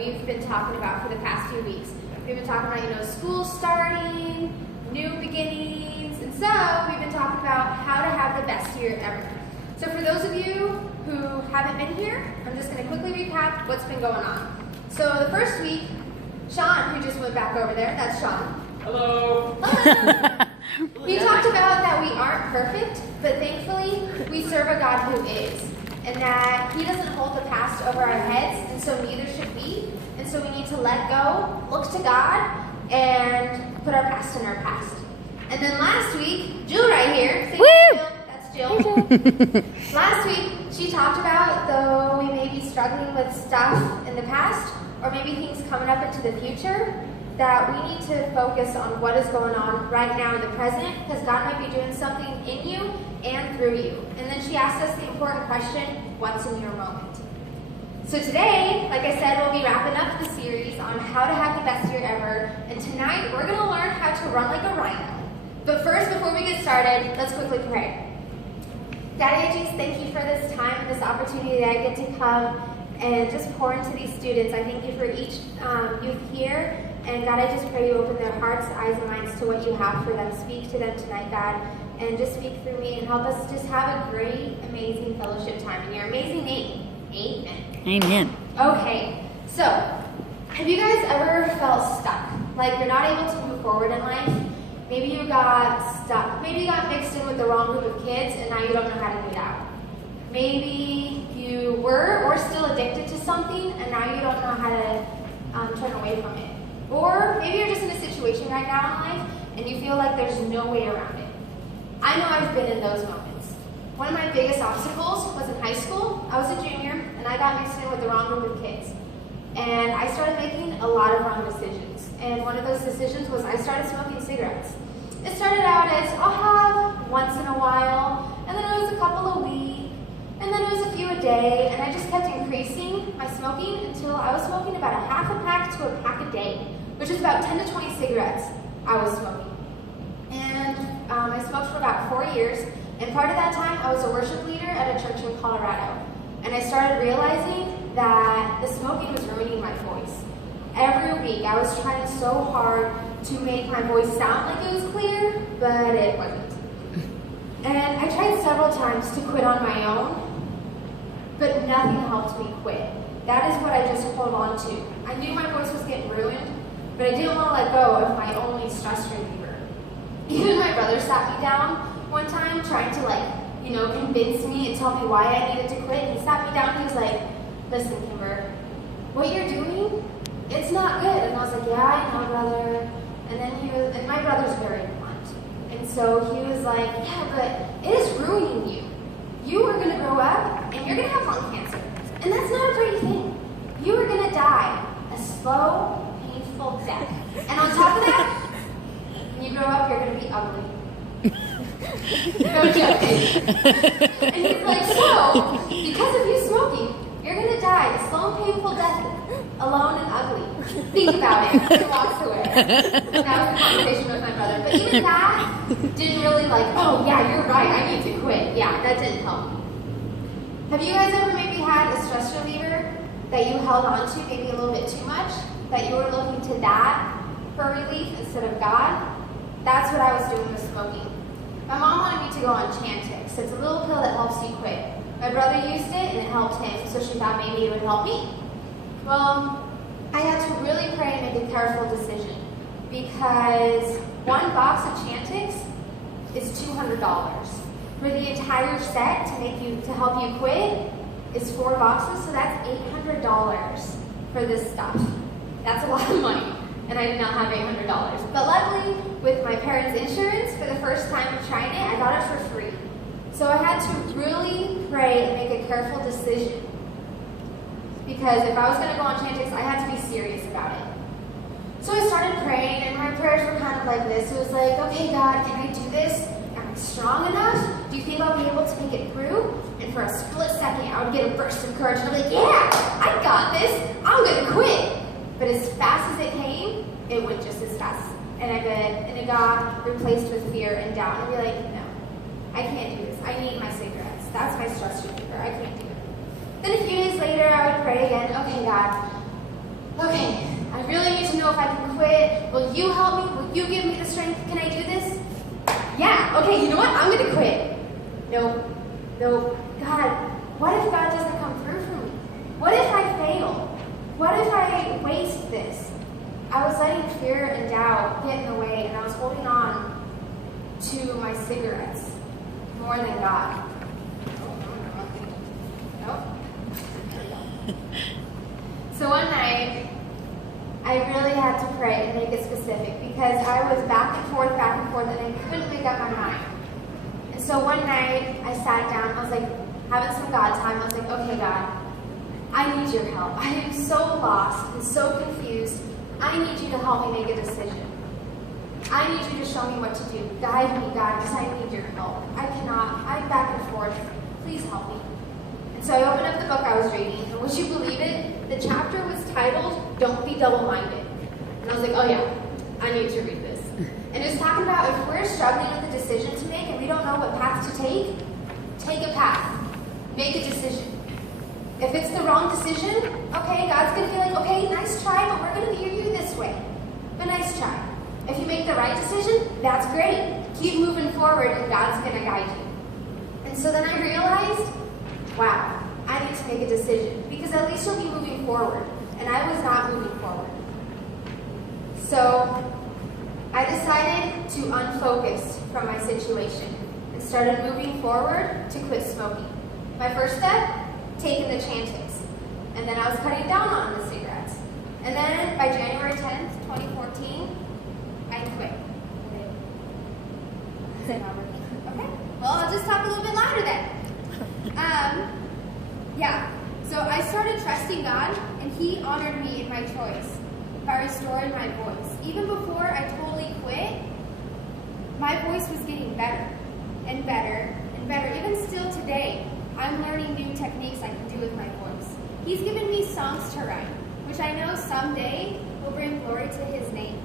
We've been talking about for the past few weeks. We've been talking about, school starting, new beginnings, and so we've been talking about how to have the best year ever. So for those of you who haven't been here, I'm just going to quickly recap what's been going on. So the first week, Sean, who just went back over there, that's Sean. Hello. We talked about that we aren't perfect, but thankfully we serve a God who is. And that He doesn't hold the past over our heads, and so neither should we. And so we need to let go, look to God, and put our past in our past. And then last week, Jill right here, say Jill, that's Jill. Last week, she talked about though we may be struggling with stuff in the past, or maybe things coming up into the future, that we need to focus on what is going on right now in the present, because God might be doing something in you and through you. And then she asked us the important question, what's in your moment? So today, like I said, we'll be wrapping up the series on how to have the best year ever. And tonight, we're going to learn how to run like a rhino. But first, before we get started, let's quickly pray. Daddy, I just thank you for this time and this opportunity that I get to come and just pour into these students. I thank you for each youth here. And God, I just pray you open their hearts, eyes, and minds to what you have for them. Speak to them tonight, God, and just speak through me and help us just have a great, amazing fellowship time in your amazing name. Amen. Amen. Okay, so have you guys ever felt stuck? Like you're not able to move forward in life? Maybe you got stuck. Maybe you got mixed in with the wrong group of kids and now you don't know how to get out. Maybe you were or still addicted to something and now you don't know how to turn away from it. Or maybe you're just in a situation right now in life and you feel like there's no way around it. I know I've been in those moments. One of my biggest obstacles was in high school. I was a junior and I got mixed in with the wrong group of kids. And I started making a lot of wrong decisions. And one of those decisions was I started smoking cigarettes. It started out as I'll have once in a while, and then it was a couple a week, and then it was a few a day, and I just kept increasing my smoking until I was smoking about a half a pack to a pack a day, which is about 10 to 20 cigarettes I was smoking. And I smoked for about 4 years, and part of that time I was a worship leader at a church in Colorado. And I started realizing that the smoking was ruining my voice. Every week I was trying so hard to make my voice sound like it was clear, but it wasn't. And I tried several times to quit on my own, but nothing helped me quit. That is what I just hold on to. I knew my voice was getting ruined, but I didn't want to let go of my only stress reliever. Even my brother sat me down one time trying to convince me and tell me why I needed to quit. He sat me down and he was like, listen, Kimber, what you're doing, it's not good. And I was like, yeah, I know, brother. And my brother's very blunt. And so he was like, yeah, but it is ruining you. You are going to grow up and you're going to have lung cancer. And that's not a pretty thing. You are going to die a slow, painful death. And on top of that, when you grow up, you're going to be ugly. No joking. And he's like, so, because of you smoking, you're going to die a slow and painful death, alone and ugly. Think about it. And he walks away. That was a conversation with my brother. But even that didn't really oh yeah, you're right, I need to quit. Yeah, that didn't help. Have you guys ever maybe had a stress reliever that you held on to maybe a little bit too much? That you were looking to that for relief instead of God? That's what I was doing with smoking. My mom wanted me to go on Chantix. It's a little pill that helps you quit. My brother used it and it helped him, so she thought maybe it would help me. Well, I had to really pray and make a careful decision because one box of Chantix is $200. For the entire set to help you quit is 4 boxes, so that's $800 for this stuff. That's a lot of money, and I did not have $800. But luckily, with my parents' insurance, for the first time of trying it, I got it for free. So I had to really pray and make a careful decision. Because if I was going to go on Chantix, I had to be serious about it. So I started praying, and my prayers were kind of like this. It was like, okay, God, can I do this? Am I strong enough? Do you think I'll be able to make it through? And for a split second, I would get a burst of courage, and I'd be like, yeah, I got this. I'm going to quit. But as fast as it came, it went just as fast. And it got replaced with fear and doubt. And I'd be like, no, I can't do this. I need my cigarettes. That's my stress reliever. I can't do it. Then a few days later, I would pray again, okay, God, know if I can quit. Will you help me? Will you give me the strength? Can I do this? Yeah, okay, you know what? I'm going to quit. No, God, what if God doesn't come through for me? What if I fail? What if I waste this? I was letting fear and doubt get in the way, and I was holding on to my cigarettes more than God. Nope. So one night, I really had to pray and make it specific because I was back and forth, and I couldn't make up my mind. And so one night, I sat down, I was like, having some God time, I was like, okay, God, I need your help. I am so lost and so confused. I need you to help me make a decision. I need you to show me what to do. Guide me, God, because I need your help. I'm back and forth. Please help me. And so I opened up the book I was reading, and would you believe it? The chapter was titled, Don't Be Double-Minded. And I was like, oh yeah, I need to read this. And it was talking about if we're struggling with a decision to make and we don't know what path to take a path. Make a decision. If it's the wrong decision, okay, God's going to be like, okay, nice try, but we're going to view you this way. But nice try. If you make the right decision, that's great. Keep moving forward, and God's going to guide you. And so then I realized, wow, I need to make a decision, because at least you'll be moving forward. And I was not moving forward. So I decided to unfocus from my situation and started moving forward to quit smoking. My first step, taking the Chantix. And then I was cutting down on the cigarettes. And then by January 10th, 2014, I quit. Okay, well, I'll just talk a little bit louder then. So I started trusting God, and He honored me in my choice by restoring my voice. Even before I totally quit, my voice was getting better and better and better. Even still today, I'm learning new techniques I can do with my voice. He's given me songs to write, which I know someday will bring glory to His name.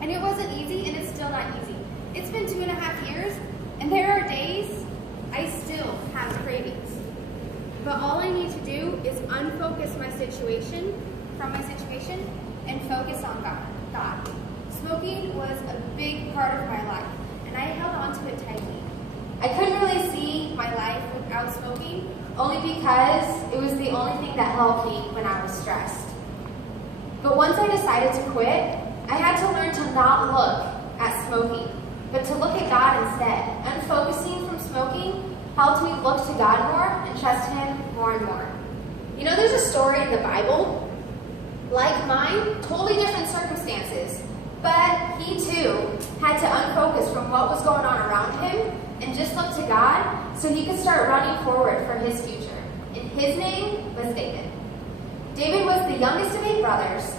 And it wasn't easy, and it's still not easy. It's been 2.5 years, and there are days I still have cravings. But all I need to do is unfocus from my situation and focus on God. Smoking was a big part of my life, and I held on to it tightly. I couldn't really see my life without smoking, only because it was the only thing that helped me when I was stressed. But once I decided to quit, I had to learn to not look at smoking, but to look at God instead. Unfocusing from smoking helped me look to God more and trust Him more and more. You know, there's a story in the Bible, like mine, totally different circumstances, but he too had to unfocus from what was going on around him and just look to God so he could start running forward for his future. And his name was David. David was the youngest of 8 brothers,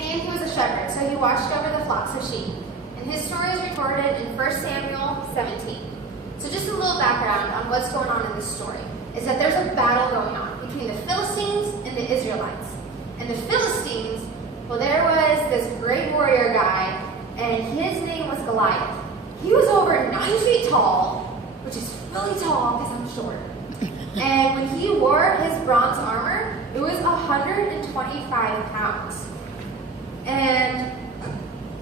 and he was a shepherd, so he watched over the flocks of sheep. And his story is recorded in 1 Samuel 17. So just a little background on what's going on in this story is that there's a battle going on between the Philistines and the Israelites. And the Philistines, well, there was this great warrior guy, and his name was Goliath. He was over 9 feet tall, which is really tall because I'm short. And when he wore his bronze armor, it was 125 pounds. And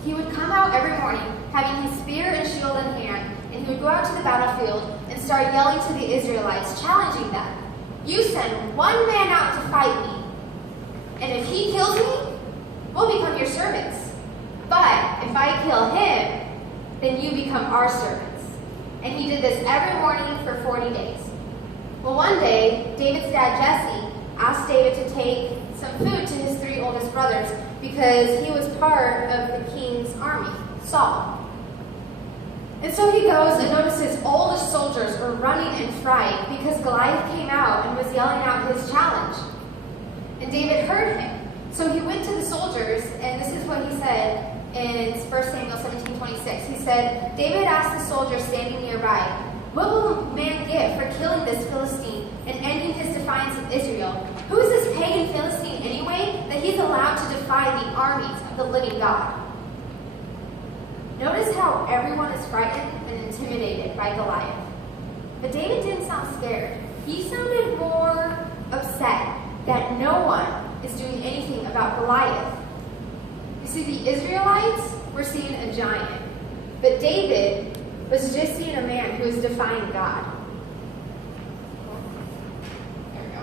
he would come out every morning having his spear and shield in hand, and he would go out to the battlefield and start yelling to the Israelites, challenging them. You send one man out to fight me, and if he kills me, we'll become your servants. But if I kill him, then you become our servants. And he did this every morning for 40 days. Well, one day, David's dad, Jesse, asked David to take some food to his 3 oldest brothers because he was part of the king's army, Saul. And so he goes and notices all the soldiers were running in fright because Goliath came out and was yelling out his challenge. And David heard him. So he went to the soldiers, and this is what he said in 1 Samuel 17:26. He said, David asked the soldiers standing nearby, what will a man give for killing this Philistine and ending his defiance of Israel? Who is this pagan Philistine anyway that he's allowed to defy the armies of the living God? Notice how everyone is frightened and intimidated by Goliath. But David didn't sound scared. He sounded more upset that no one is doing anything about Goliath. You see, the Israelites were seeing a giant, but David was just seeing a man who was defying God. There we go.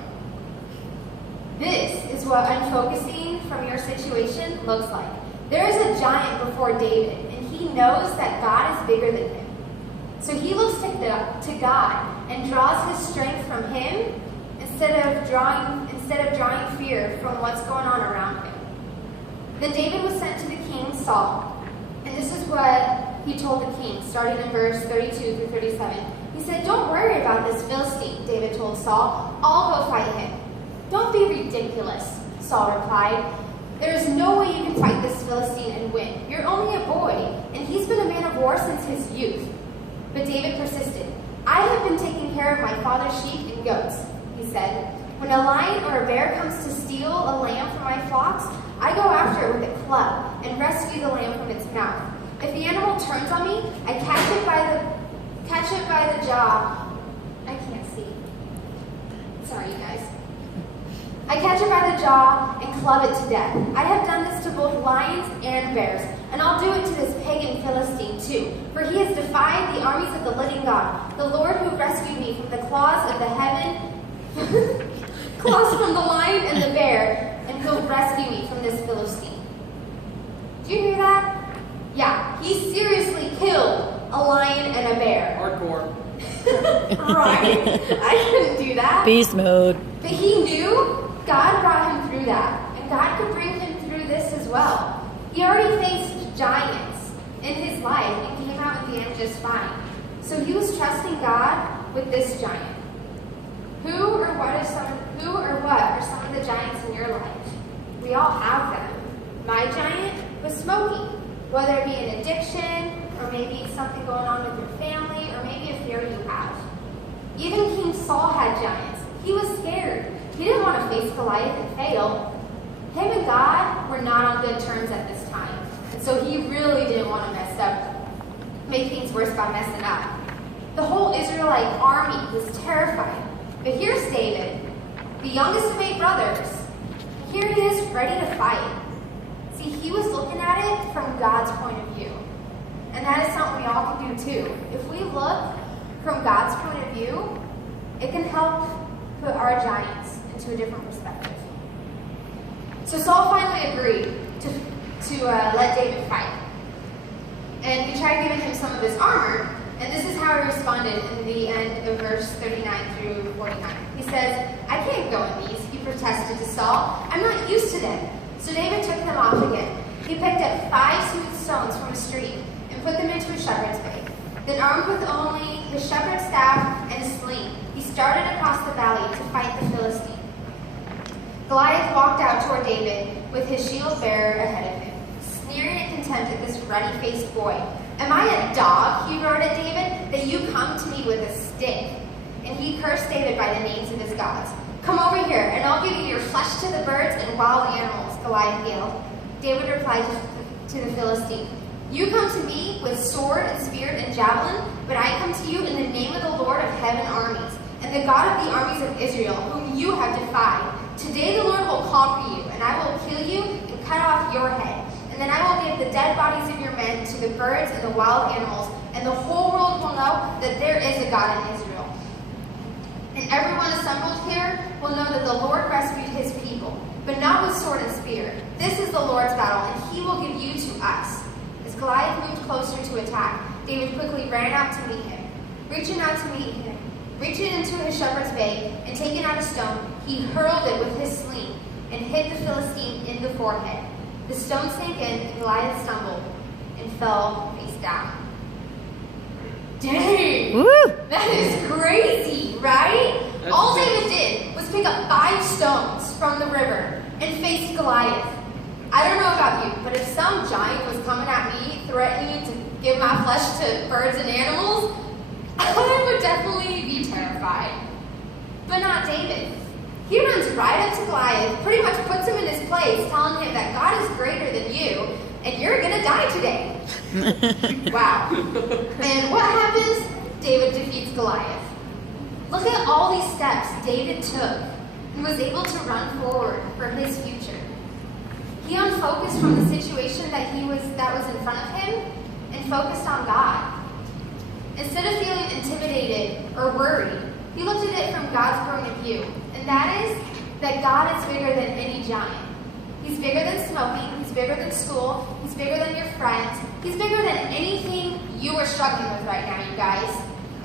This is what unfocusing from your situation looks like. There is a giant before David, and he knows that God is bigger than him. So he looks to God and draws his strength from him instead of drawing fear from what's going on around him. Then David was sent to the king Saul, and this is what he told the king, starting in verse 32 through 37. He said, "Don't worry about this Philistine," David told Saul. "I'll go fight him." "Don't be ridiculous," Saul replied. "There is no way you can fight this Philistine and win. You're only a boy, and he's been a man of war since his youth." But David persisted. "I have been taking care of my father's sheep and goats," he said. "When a lion or a bear comes to steal a lamb from my flocks, I go after it with a club and rescue the lamb from its mouth. If the animal turns on me, I catch it by the jaw. I can't see. Sorry, you guys. I catch it by the jaw and club it to death. I have done this to both lions and bears, and I'll do it to this pagan Philistine too, for he has defied the armies of the living God, the Lord who rescued me from the claws of the heaven, claws from the lion and the bear, and he'll rescue me from this Philistine." Do you hear that? Yeah, he seriously killed a lion and a bear. Hardcore. Right. I couldn't do that. Beast mode. But he knew God brought him through that, and God could bring him through this as well. He already faced giants in his life and came out at the end just fine. So he was trusting God with this giant. Who or what are some of the giants in your life? We all have them. My giant was smoking, whether it be an addiction, or maybe something going on with your family, or maybe a fear you have. Even King Saul had giants. He was scared. He didn't want to face Goliath and fail. Him and God were not on good terms at this time, and so he really didn't want to make things worse by messing up. The whole Israelite army was terrified. But here's David, the youngest of 8 brothers. Here he is, ready to fight. See, he was looking at it from God's point of view. And that is something we all can do too. If we look from God's point of view, it can help put our giants into a different perspective. So Saul finally agreed to let David fight. And he tried giving him some of his armor, and this is how he responded in the end of verse 39 through 49. He says, "I can't go in these," he protested to Saul. "I'm not used to them." So David took them off again. He picked up 5 smooth stones from a stream and put them into a shepherd's bag. Then, armed with only his shepherd's staff and a sling, he started across the valley to fight the Philistine. Goliath walked out toward David with his shield bearer ahead of him, sneering in contempt at this ruddy-faced boy. "Am I a dog," he roared at David, "that you come to me with a stick?" And he cursed David by the names of his gods. "Come over here, and I'll give you your flesh to the birds and wild animals," Goliath yelled. David replied to the Philistine, "You come to me with sword and spear and javelin, but I come to you in the name of the Lord of heaven armies, and the God of the armies of Israel, whom you have defied. Today the Lord will conquer you, and I will kill you and cut off your head. And then I will give the dead bodies of your men to the birds and the wild animals, and the whole world will know that there is a God in Israel. And everyone assembled here will know that the Lord rescued his people, but not with sword and spear. This is the Lord's battle, and he will give you to us." As Goliath moved closer to attack, David quickly ran out to meet him. Reaching into his shepherd's bag and taking out a stone, he hurled it with his sling and hit the Philistine in the forehead. The stone sank in, and Goliath stumbled and fell face down. Dang! Woo! That is crazy, right? All David did was pick up 5 stones from the river and face Goliath. I don't know about you, but if some giant was coming at me, threatening to give my flesh to birds and animals, I would definitely be terrified. But not David. He runs right up to Goliath, pretty much puts him in his place, telling him that God is greater than you, and you're going to die today. Wow. And what happens? David defeats Goliath. Look at all these steps David took and was able to run forward for his future. He unfocused from the situation that was in front of him and focused on God. Instead of feeling intimidated or worried, he looked at it from God's point of view, and that is that God is bigger than any giant. He's bigger than smoking, he's bigger than school, he's bigger than your friends, he's bigger than anything you are struggling with right now, you guys.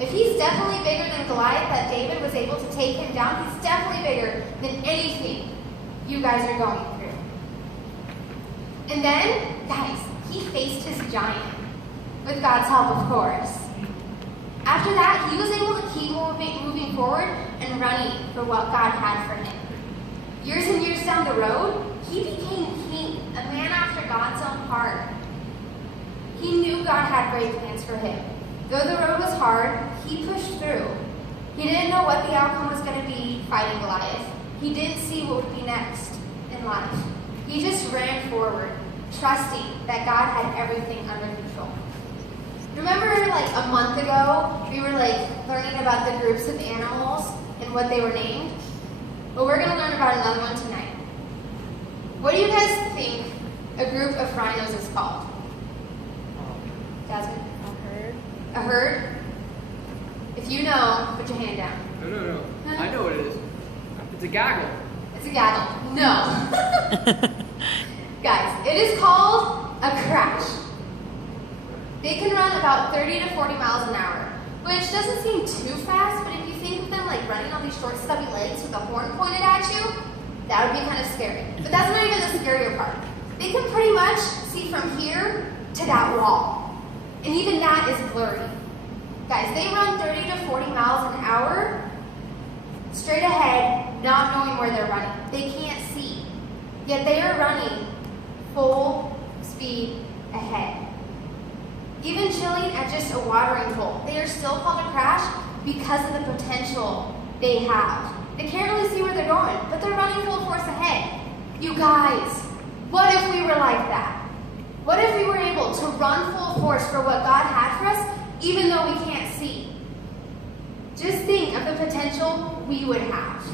If he's definitely bigger than Goliath, that David was able to take him down, he's definitely bigger than anything you guys are going through. And then, guys, he faced his giant, with God's help, of course. After that, he was able to keep moving forward and running for what God had for him. Years and years down the road, he became king, a man after God's own heart. He knew God had great plans for him. Though the road was hard, he pushed through. He didn't know what the outcome was going to be fighting Goliath. He didn't see what would be next in life. He just ran forward, trusting that God had everything under control. Remember like a month ago, we were learning about the groups of animals and what they were named? Well, we're going to learn about another one tonight. What do you guys think a group of rhinos is called? Jasmine? A herd? If you know, put your hand down. No. I know what it is. It's a gaggle. It's a gaggle. No. Guys, it is called a crash. They can run about 30 to 40 miles an hour, which doesn't seem too fast, but if you think of them running on these short, stubby legs with a horn pointed at you, that would be kind of scary. But that's not even the scarier part. They can pretty much see from here to that wall. And even that is blurry. Guys, they run 30 to 40 miles an hour straight ahead, not knowing where they're running. They can't see. Yet they are running full speed ahead. Even chilling at just a watering hole, they are still called a crash because of the potential they have. They can't really see where they're going, but they're running full force ahead. You guys, what if we were like that? What if we were able to run full force for what God had for us, even though we can't see? Just think of the potential we would have.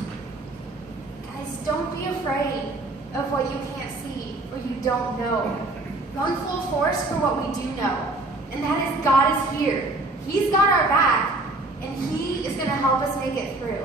Guys, don't be afraid of what you can't see or you don't know. Run full force for what we do know. And that is God is here. He's got our back, and He is going to help us make it through.